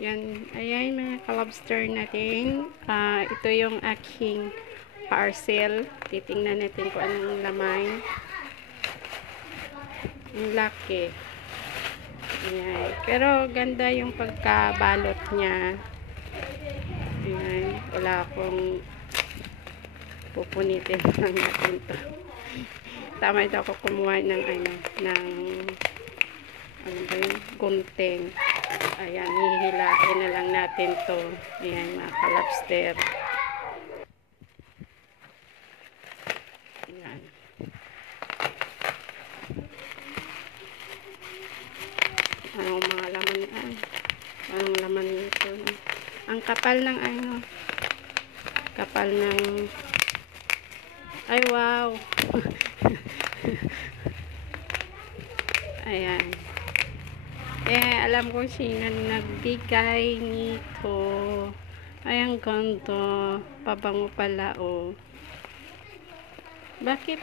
Yan, ayan mga ka-lobster natin. Ito yung aking parcel. Titingnan natin kung anong laman. Ang laki. Ayan. Pero ganda yung pagkabalot niya. Ayan. Wala akong pupunitin lang natin to. Tama ito ako kumuha ng ano ba yun? Gunting. Ayan, hihilain na lang natin to. Ayan, mga ka-lobster. Ayan. Anong mga laman yan? Anong laman nito? Ang kapal ng kapal ng ay wow. Ayan. Alam ko sino nagbigay nito. Ay, ang ganda. Pabango pala, oh. Bakit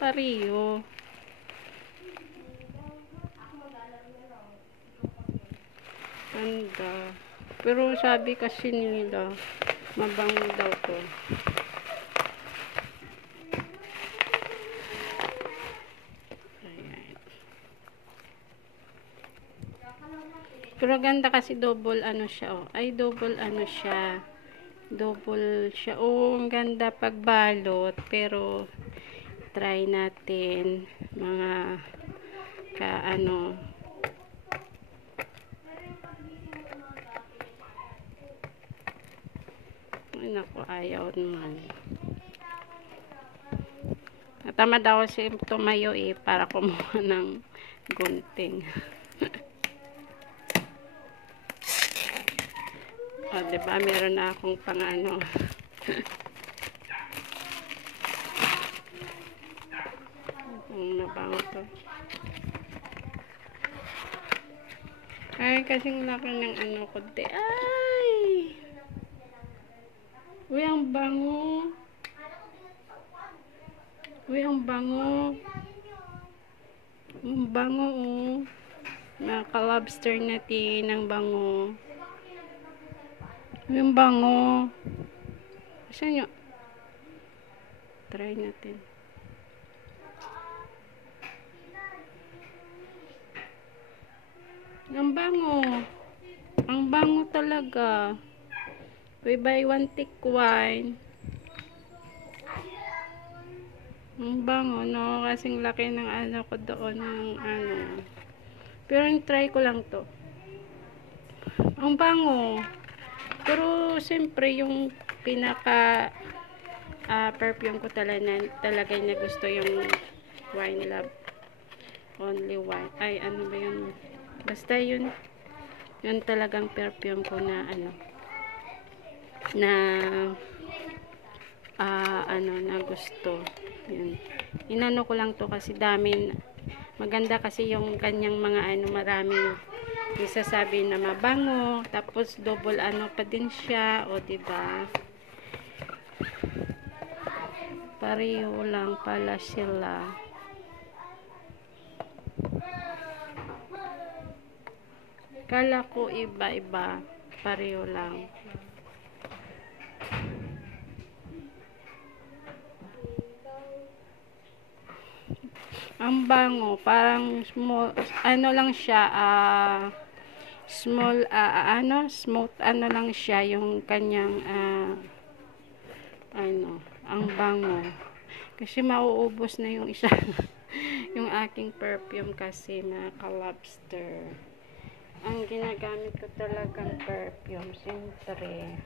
pareho? Ganda. Pero sabi kasi nila, mabango daw to. Pero ganda kasi double ano siya, oh. Ay, double ano siya. Double siya. Oh, ang ganda pagbalot. Pero, try natin. Mga ano. Ay, naku, ayaw naman. Natamad ako si tumayo para kumuha ng gunting. O, diba? Meron na akong pang ano. Ang nabango to. Ay, kasing laki ng ano ko. Ay! Uy, ang bango. Uy, ang bango. Ang bango, oh. Mga ka-lobster natin, ang bango. Yung bango. Saan nyo? Try natin. Ang bango. Ang bango talaga. We buy one take one. Ang bango, no? Kasing laki ng ano ko doon. Ng ano. Pero try ko lang to. Ang bango. Pero, siyempre, yung pinaka perfume ko talaga na gusto yung Wine Love. Only Wine. Ay, ano ba yun? Basta yun. Yun talagang perfume ko na ano. Na gusto. Yun. Inano ko lang to kasi dami. Maganda kasi yung kanyang mga ano, maraming isasabi na mabango, tapos double ano pa din siya, o diba? Pareho lang pala sila. Kala ko iba-iba, pareho lang. Ang bango, parang small, ano lang siya, small, smooth, ano lang siya, yung kanyang, ang bango. Kasi mauubos na yung isa, yung aking perfume kasi, mga ka-lobster. Ang ginagamit ko talagang perfume, siyempre,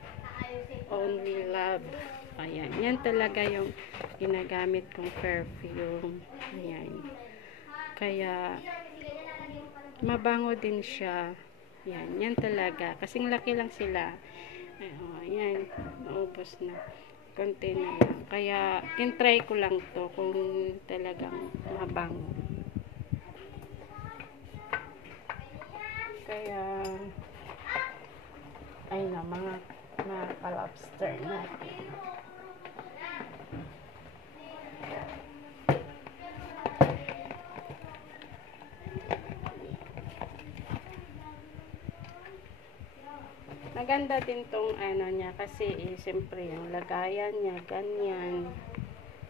Only Love. Ayan, yan talaga yung ginagamit kong perfume. Ayan. Kaya, mabango din siya. Yan, yan talaga. Kasing laki lang sila. Ayan, naubos na. Konti na lang. Kaya, try ko lang to kung talagang mabango. Kaya, ayun na, mga ka-lobster natin. Maganda din tong ano niya kasi siyempre yung lagayan niya ganyan.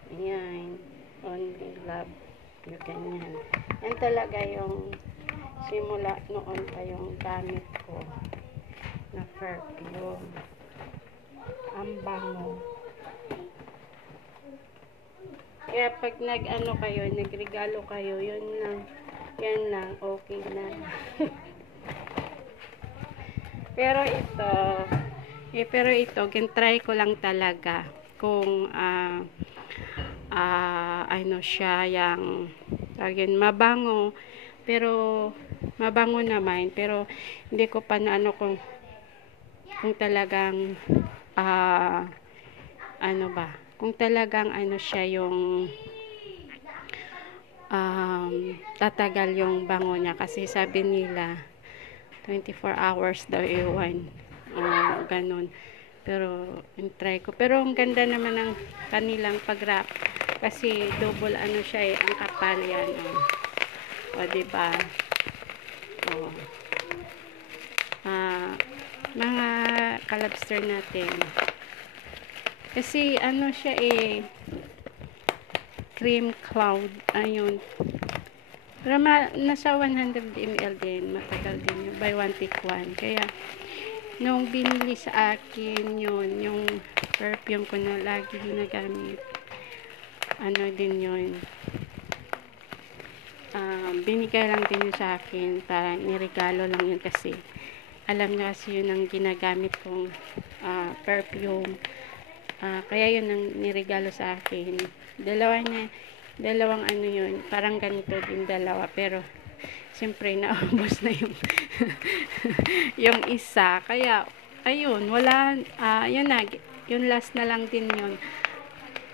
Ayan, only love yung ganyan. Yan talaga yung simula noon pa yung gamit ko na perfume. Ang bango. Kaya pag nag-ano kayo, nagregalo kayo, yun lang, yan lang, okay na. pero ito, gintry ko lang talaga kung ano siya, yung again, mabango, pero mabango naman, pero hindi ko pa na ano kung talagang ano ba, kung talagang ano siya yung tatagal yung bango niya kasi sabi nila 24 hours daw iwan. Ganun. Pero, try ko. Pero, ang ganda naman ng kanilang pag-wrap. Kasi, double ano siya ang kapal yan. Diba? Mga kalabster natin. Kasi, ano siya cream cloud. Ayun. Pero nasa 100 ml din. Matagal din yun. Buy one, take one. Kaya, nung binili sa akin yun, yung perfume ko na lagi ginagamit. Ano din yun. Binigay lang din yun sa akin. Parang niregalo lang yun kasi. Alam niya kasi yun ang ginagamit kong perfume. Kaya yun ang niregalo sa akin. Dalawang ano yun, parang ganito din dalawa, pero siyempre naubos na yung yung isa, kaya ayun, wala, yun na, yung last na lang din yun.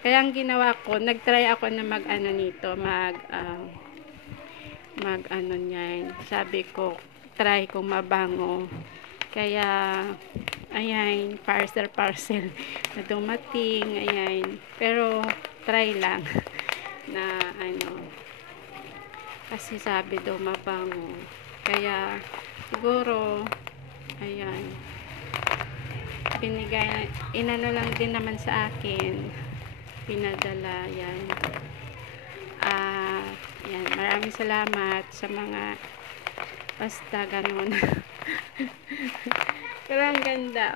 Kaya ang ginawa ko, nagtry ako na mag ano nito, mag ano niyan, sabi ko, try kong mabango, kaya ayan, parcel na dumating, ayan, pero try lang na ano, kasi sabi daw mabango, kaya siguro ayan, binigay, inano lang din naman sa akin, pinadala, yan. Yan, maraming salamat sa mga basta ganun. Pero ang ganda,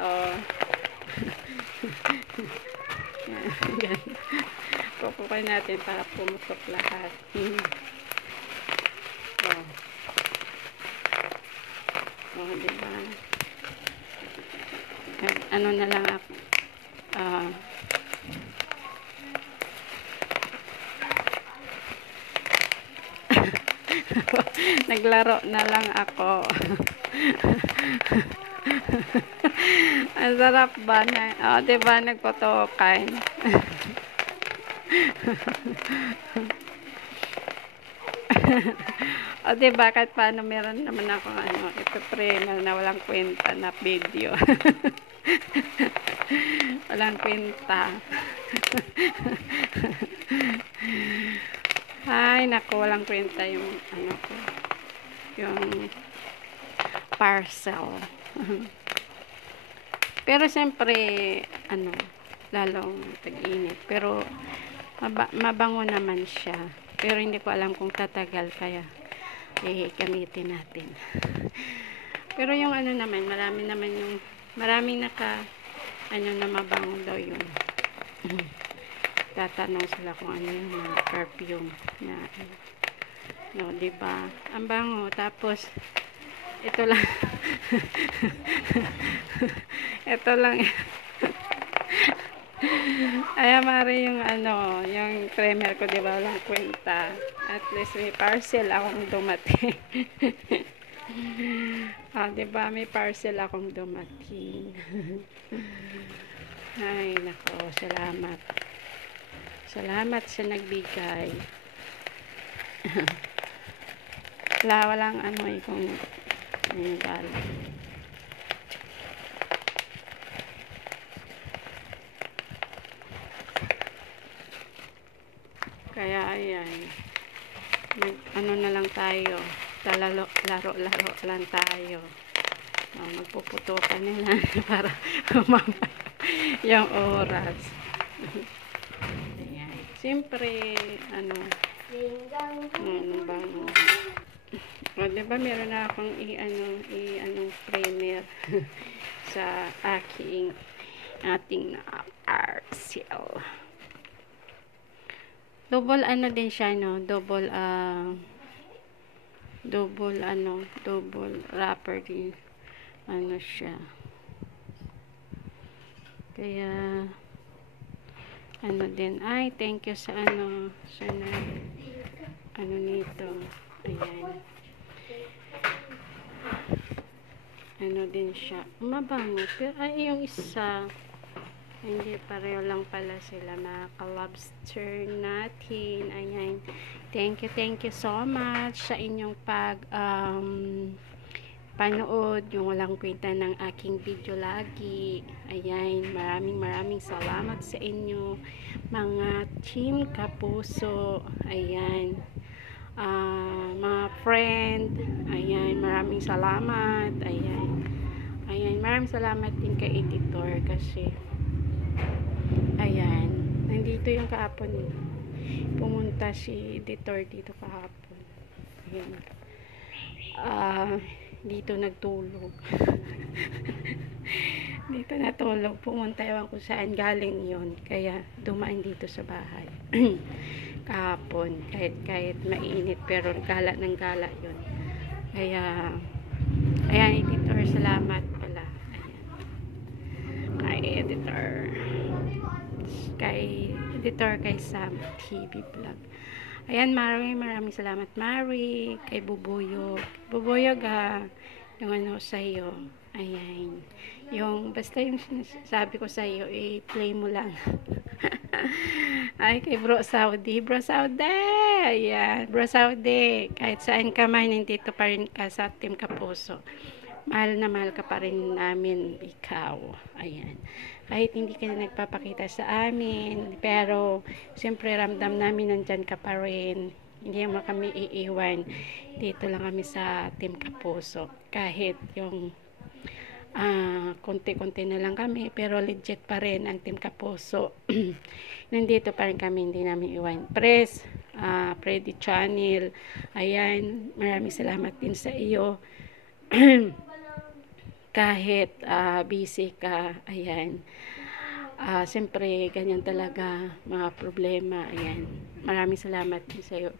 yan, ganda. Pupukin natin para pumutok lahat. Diba? Ano na lang ako. Naglaro na lang ako. Ang sarap ba na? Diba, nagpotokan. Diba, kahit paano meron naman ako ito primer na walang kwenta na video. Walang kwenta. Ay, naku, walang kwenta yung ko, yung parcel. Pero siyempre, lalong tag-init. Pero, mabango naman siya. Pero hindi ko alam kung tatagal, kaya gamitin natin. Pero yung naman, maraming na mabango daw yun. Tatanong sila kung ano yung perfume na no, diba? Ang bango. Tapos, ito lang. Ito lang. Ay, mari yung yung primer ko, diba? Walang kwenta. At least may parcel akong dumating. Diba? May parcel akong dumating. Ay, nako. Salamat. Salamat sa nagbigay. Walang kung galing. Kaya ayan, na lang tayo, laro lang tayo. magpuputukan nila para umaba yung oras. Ayan. Siyempre, ano bang, o, diba meron na akong i-ano primer sa ating parcel. Double ano din siya, no? Double wrapper din. Ano siya. Kaya, ano din. Ay, thank you sa nito. Ayan. Ano din siya. Mabango. Pero, ay, yung isa, hindi, pareho lang pala sila, mga ka-lobster natin. Ayan. Thank you so much sa inyong panood, yung walang kwenta ng aking video lagi. Ayan, maraming salamat sa inyo, mga Team Kapuso. Ayan. Mga friend. Ayan, maraming salamat. Ayan, maraming salamat din kay editor kasi ayan, nandito yung kahapon, pumunta si editor dito kahapon. Ayan. Dito nagtulog. Dito natulog, pumunta, ewan ko saan galing yon, kaya dumaan dito sa bahay kahapon, kahit mainit, pero gala ng gala yon. Kaya ayan, editor, salamat pala. Ayan. Kay editor, kay Sam TV Vlog. Ayan, maraming salamat, Mari, kay Bubuyog, yung ano sa'yo. Ayan, yung basta yung sabi ko sa'yo, i-play mo lang. Ay, kay Bro Saudi, ayan, Bro Saudi, kahit saan ka man, nandito pa rin ka sa Team Kapuso. Mahal na mahal ka pa rin namin ikaw. Ayan. Kahit hindi ka na nagpapakita sa amin, pero siyempre ramdam namin nandyan ka pa rin. Hindi mo kami iiwan. Dito lang kami sa Team Kapuso. Kahit yung konti-konti na lang kami, pero legit pa rin ang Team Kapuso. Nandito pa rin kami, hindi namin iwan. Freddy Channel. Ayan, maraming salamat din sa iyo. Kahit busy ka, ayan, siyempre ganyan talaga mga problema. Ayan, maraming salamat din sa iyo,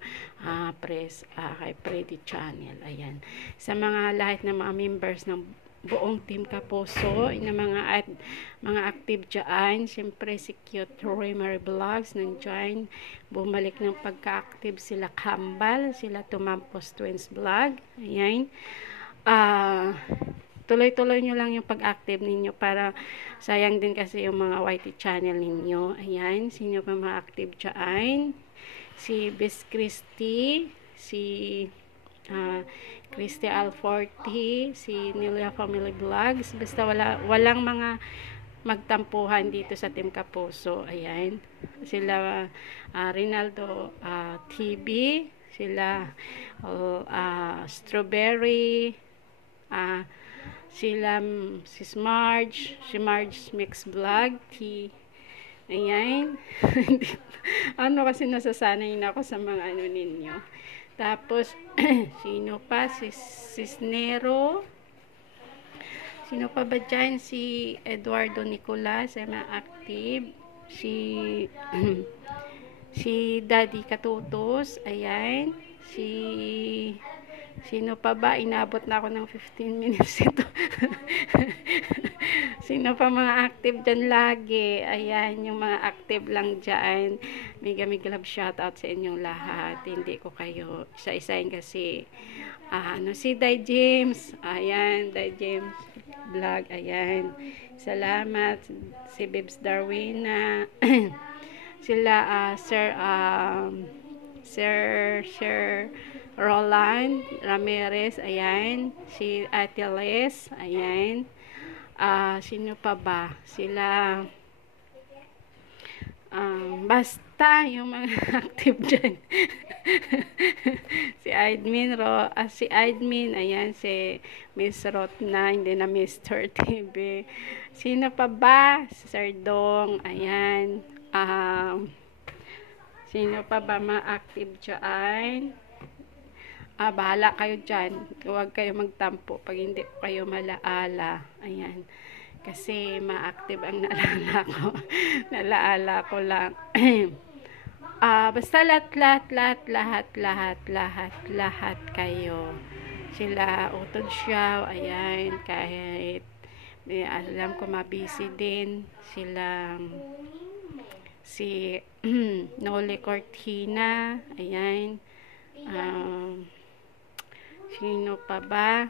kay Freddy Channel. Ayan, sa mga lahat ng mga members ng buong Team Kapuso, yung mga active dyan, siyempre si Cute Roy Vlogs nandyan, bumalik ng pagka-active sila Kambal, sila Tumampos Twins Vlog. Ayan, tuloy-tuloy nyo lang yung pag-active ninyo, para sayang din kasi yung mga YT channel ninyo. Ayan, sino pa mga active dyan? Si Bes Christy, si Christy Alforti, si Nilia Family Vlogs. Basta walang mga magtampuhan dito sa Team Kapuso. Ayan, sila Rinaldo TV, sila Strawberry, sila si Marge Mix Vlog, ayan. Ano, kasi nasasanay na ako sa mga ano ninyo. Tapos sino pa, si Cisnero, sino pa ba dyan, si Eduardo Nicolas, ay mga active, si Daddy Katutos, ayan, sino pa ba? Inabot na ako ng 15 minutes ito. Sino pa mga active dyan lagi? Ayan, yung mga active lang dyan. Mega love shoutout sa inyong lahat. Hindi ko kayo isa-isahin kasi si Day James. Ayan, Day James Vlog. Ayan, salamat. Si Bibs Darwina. Sila Sir Roland Ramirez, ayan, si Ate Les, ayan, sino pa ba? Sila Basta yung mga active dyan. Si admin, ayan, si Miss Rotna, hindi na Mr. TV. Sino pa ba? Si Sir Dong, ayan. Sino pa ba ma-active dyan? Bahala kayo dyan. Huwag kayo magtampo pag hindi kayo malaala. Ayan. Kasi ma-active ang naalala ko. Nalaala ko lang. Basta lahat kayo. Sila Utod Siyaw, ayan, kahit alam ko mabisi din sila, si Noli Cortina, ayan, sino pa ba?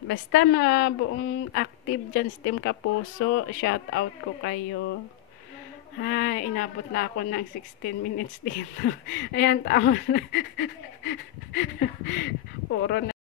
Basta buong active dyan sa Team Kapuso, shout out ko kayo. Inabot na ako ng 16 minutes dito. Ayan, tama na. Puro na.